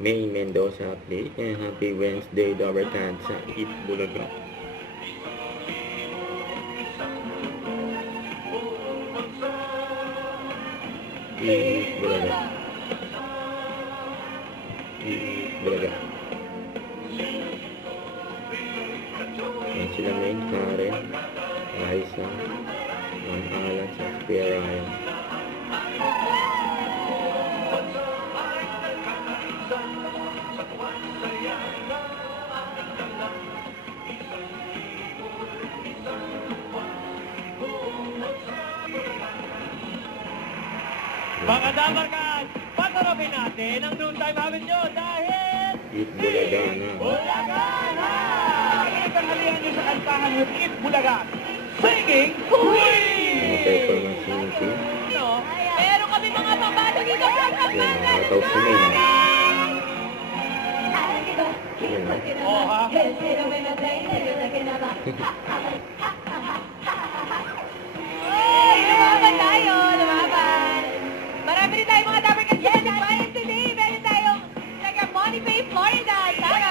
May Mendoza update and happy Wednesday Dabartan sa Eat Bulaga. Eat Bulaga. Eat Bulaga. Yan sila May, Karen, Liza, Ma'am Alan, sa Spare Ryan. Mga dabarkan, patarapin natin ang noontime habit nyo dahil Eat Bulaga na. Bulaga na! Ikakalihan nyo sa kantahan with Eat Bulaga. Singing Queen! Mga performance ni Missy. No? Meron kami mga pambato dito sa Yan, nakataw si May. Yan. Oh, ha? Ay, lumaban tayo, lumaban. Marami rin tayong mga dapat kasi bayan today. Meron tayong taga Monty Bay, Florida. Tara,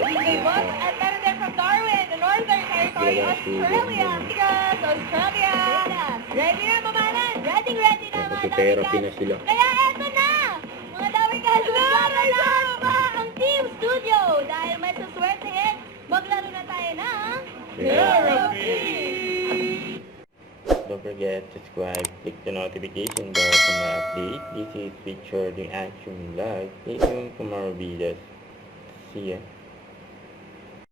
DJ Boss. At meron din from Darwin, the Northern Territory, Australia. Because Australia. Ready na, mamanan? Ready na, mga Nag-therapy na sila. Kaya eto na, mga dawing kalugaran pa ang Team Studio. Dahil may suswertehin, maglaro na tayo ng Therapy! Don't forget to subscribe, click the notification bell for my update. This is featured in Action Live. Stay tuned for more videos. See ya.